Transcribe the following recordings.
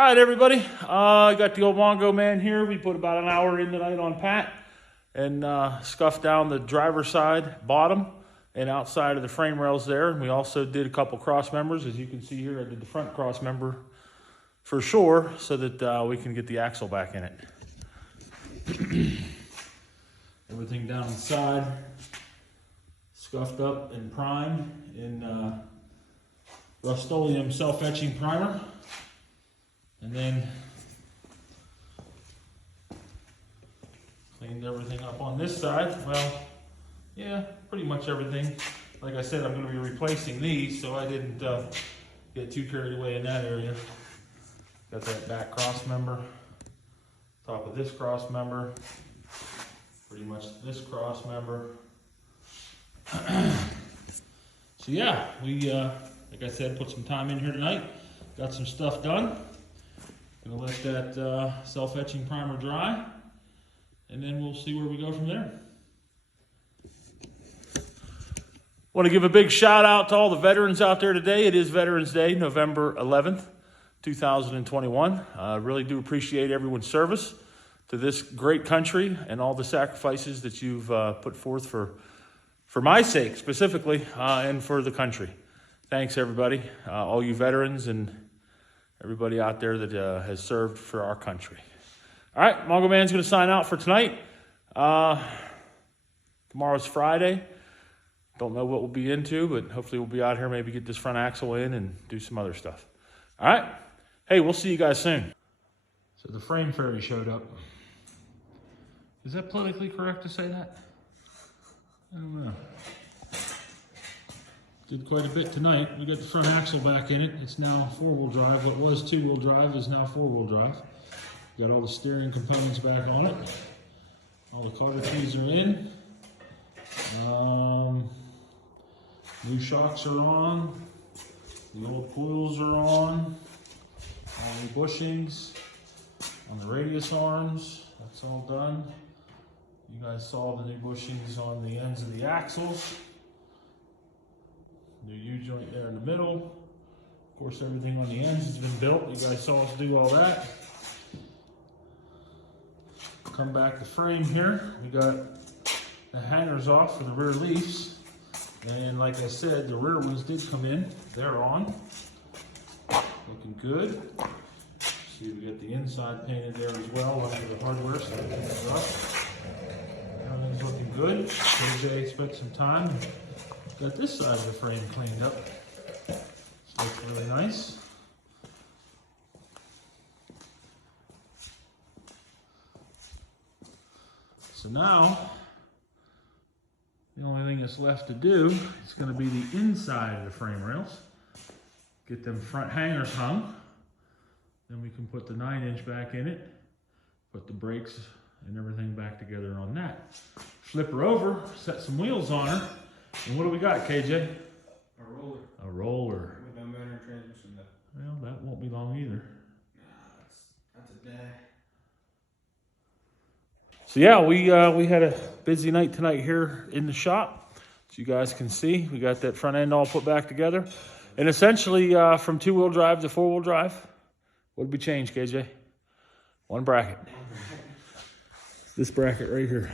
All right, everybody. I got the old Mongo man here. We put about an hour in tonight on Pat and scuffed down the driver's side bottom and outside of the frame rails there. And we also did a couple cross members. As you can see here, I did the front cross member for sure so that we can get the axle back in it. Everything down inside, scuffed up and primed in Rust-Oleum self-etching primer. And then cleaned everything up on this side. Well, yeah, pretty much everything. Like I said, I'm going to be replacing these, so I didn't get too carried away in that area. Got that back cross member, top of this cross member, pretty much this cross member. So yeah, we, like I said, put some time in here tonight. Got some stuff done. Gonna let that self-etching primer dry, and then we'll see where we go from there. Want to give a big shout out to all the veterans out there today. It is Veterans Day, November 11th, 2021. I really do appreciate everyone's service to this great country and all the sacrifices that you've put forth for my sake specifically and for the country. Thanks everybody, all you veterans and everybody out there that has served for our country. All right, Mongo Man's going to sign out for tonight. Tomorrow's Friday. Don't know what we'll be into, but hopefully we'll be out here, maybe get this front axle in and do some other stuff. All right? Hey, we'll see you guys soon. So the frame fairy showed up. Is that politically correct to say that? I don't know. Did quite a bit tonight. We got the front axle back in it. It's now four-wheel drive. What was two-wheel drive is now four-wheel drive. Got all the steering components back on it. All the carter keys are in. New shocks are on. The old coils are on. All new bushings on the radius arms. That's all done. You guys saw the new bushings on the ends of the axles. New U-joint there in the middle. Of course, everything on the ends has been built. You guys saw us do all that. Come back to frame here. We got the hangers off for the rear leaves. And like I said, the rear ones did come in. They're on. Looking good. See, we got the inside painted there as well under the hardware, so everything's up. Everything's looking good. AJ spent some time. Got this side of the frame cleaned up. So it's really nice. So now, the only thing that's left to do is going to be the inside of the frame rails. Get them front hangers hung. Then we can put the 9-inch back in it. Put the brakes and everything back together on that. Flip her over, set some wheels on her. And what do we got, KJ? A roller. A roller. With no manual transmission though. Well, that won't be long either. Nah, that's a day. So yeah, we had a busy night tonight here in the shop. As you guys can see, we got that front end all put back together. And essentially from two-wheel drive to four-wheel drive, what did we change, KJ? One bracket. This bracket right here.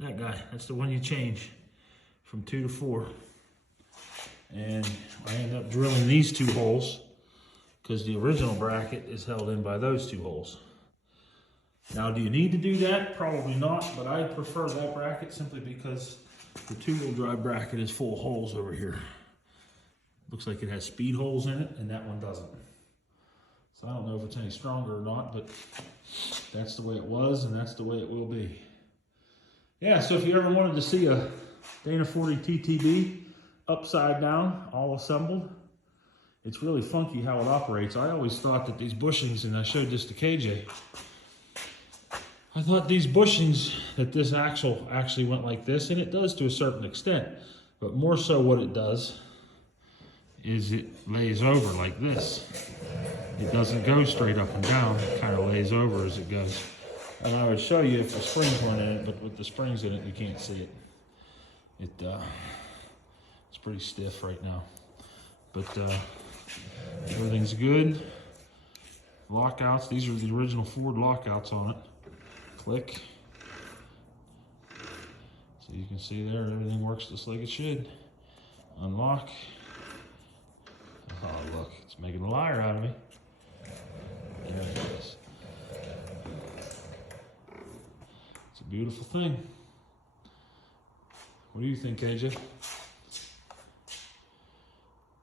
That guy, that's the one you change from 2 to 4. And I end up drilling these 2 holes because the original bracket is held in by those 2 holes. Now, do you need to do that? Probably not, but I prefer that bracket simply because the two-wheel drive bracket is full of holes over here. Looks like it has speed holes in it, and that one doesn't. So I don't know if it's any stronger or not, but that's the way it was, and that's the way it will be. Yeah, so if you ever wanted to see a Dana 40 TTB upside down, all assembled, it's really funky how it operates. I always thought that these bushings, and I showed this to KJ, I thought these bushings, that this axle actually went like this, and it does to a certain extent, but more so what it does is it lays over like this. It doesn't go straight up and down, it kind of lays over as it goes. And I would show you if the springs weren't in it, but with the springs in it, you can't see it. It's pretty stiff right now. But Everything's good. Lockouts, these are the original Ford lockouts on it. Click. So you can see there, everything works just like it should. Unlock. Oh look, it's making a liar out of me. There it is. It's a beautiful thing. What do you think, KJ?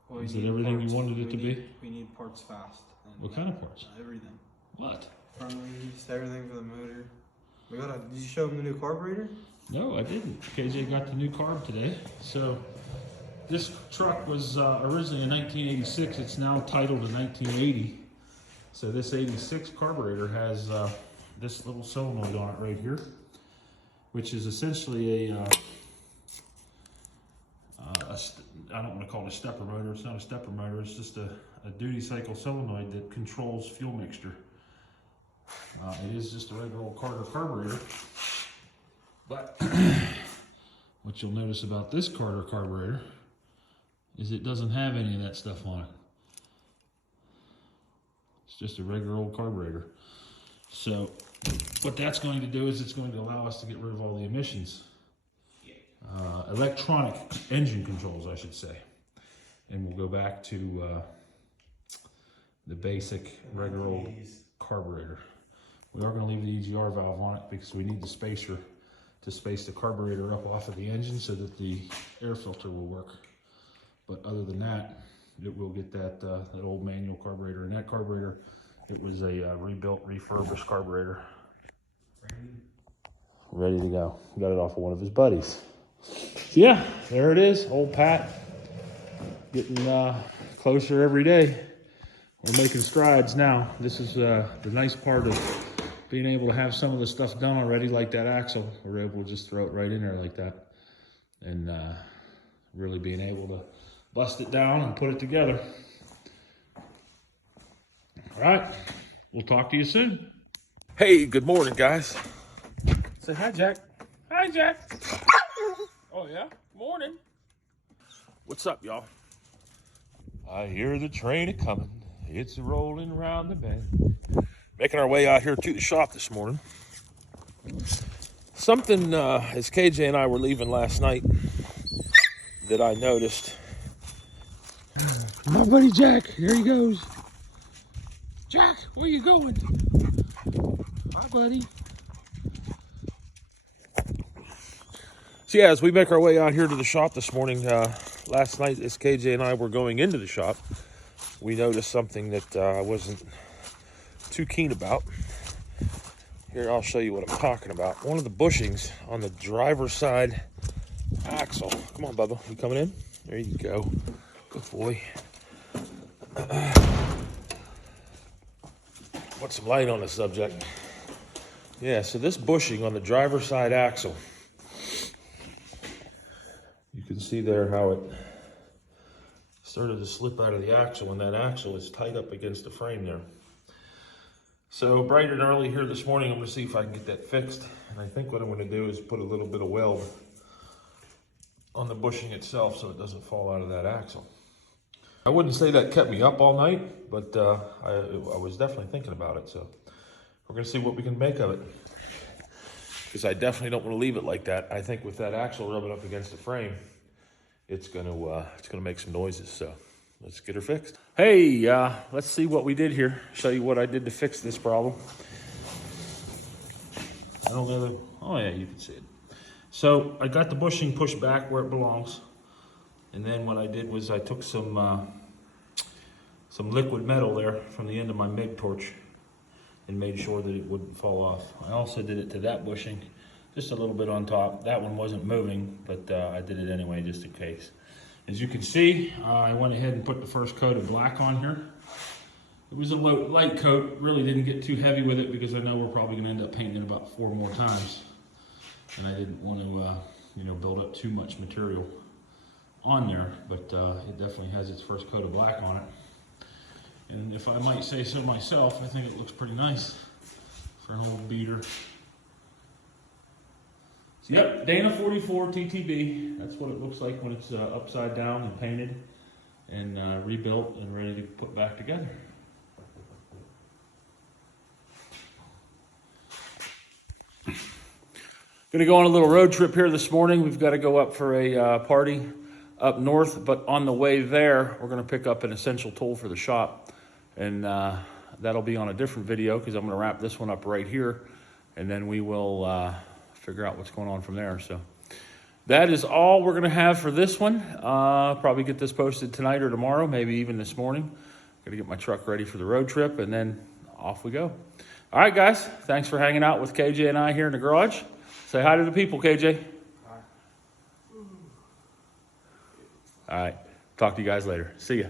Well, Is we it need everything parts- you wanted it to we be? need- We need parts fast. And What kind of parts? Everything. What? Front wheels, everything for the motor. Did you show them the new carburetor? No, I didn't. KJ got the new carb today. So this truck was originally in 1986. It's now titled a 1980. So this 86 carburetor has this little solenoid on it right here, which is essentially I don't want to call it a stepper motor. It's not a stepper motor. It's just a duty cycle solenoid that controls fuel mixture. It is just a regular old Carter carburetor. But what you'll notice about this Carter carburetor is it doesn't have any of that stuff on it. It's just a regular old carburetor. So what that's going to do is it's going to allow us to get rid of all the emissions. Electronic engine controls, I should say. And we'll go back to the basic regular old carburetor. We are going to leave the EGR valve on it because we need the spacer to space the carburetor up off of the engine so that the air filter will work. But other than that, it will get that old manual carburetor. And that carburetor, it was a rebuilt, refurbished carburetor. Ready to go. Got it off of one of his buddies. So yeah, there it is, old Pat. Getting closer every day. We're making strides now. This is the nice part of being able to have some of the stuff done already, like that axle. We're able to just throw it right in there like that. And really being able to bust it down and put it together. All right, we'll talk to you soon. Hey, good morning, guys. Say hi, Jack. Hi, Jack. Oh, yeah? Morning. What's up, y'all? I hear the train a-coming. It's rolling around the bend. Making our way out here to the shop this morning. Something, as KJ and I were leaving last night, that I noticed. My buddy Jack, here he goes. Jack, where you going? Hi, buddy. So yeah, as we make our way out here to the shop this morning, last night as KJ and I were going into the shop, we noticed something that I wasn't too keen about. Here, I'll show you what I'm talking about. One of the bushings on the driver's side axle. Come on, Bubba, you coming in? There you go. Good boy. Put some light on the subject. Yeah, so this bushing on the driver's side axle, you can see there how it started to slip out of the axle, and that axle is tight up against the frame there. So bright and early here this morning, I'm going to see if I can get that fixed. And I think what I'm going to do is put a little bit of weld on the bushing itself so it doesn't fall out of that axle. I wouldn't say that kept me up all night, but I was definitely thinking about it. So we're going to see what we can make of it. Because I definitely don't want to leave it like that. I think with that axle rubbing up against the frame, it's going to make some noises. So let's get her fixed. Hey, let's see what we did here. Show you what I did to fix this problem. I don't know. Oh yeah, you can see it. So I got the bushing pushed back where it belongs. And then what I did was I took some liquid metal there from the end of my MIG torch and made sure that it wouldn't fall off. I also did it to that bushing, just a little bit on top. That one wasn't moving, but I did it anyway just in case. As you can see, I went ahead and put the first coat of black on here. It was a light coat, really didn't get too heavy with it because I know we're probably gonna end up painting it about 4 more times. And I didn't want to, build up too much material on there, but it definitely has its first coat of black on it. And if I might say so myself, I think it looks pretty nice for an old beater. So yep, Dana 44 TTB. That's what it looks like when it's upside down and painted. and rebuilt and ready to put back together. Going to go on a little road trip here this morning. We've got to go up for a party up north, but on the way there, we're going to pick up an essential tool for the shop, and that'll be on a different video because I'm going to wrap this one up right here, and then we will figure out what's going on from there. So that is all we're going to have for this one. Probably get this posted tonight or tomorrow, maybe even this morning. Got to get my truck ready for the road trip, and then off we go. All right, guys. Thanks for hanging out with KJ and I here in the garage. Say hi to the people, KJ. Hi. All right. Talk to you guys later. See ya.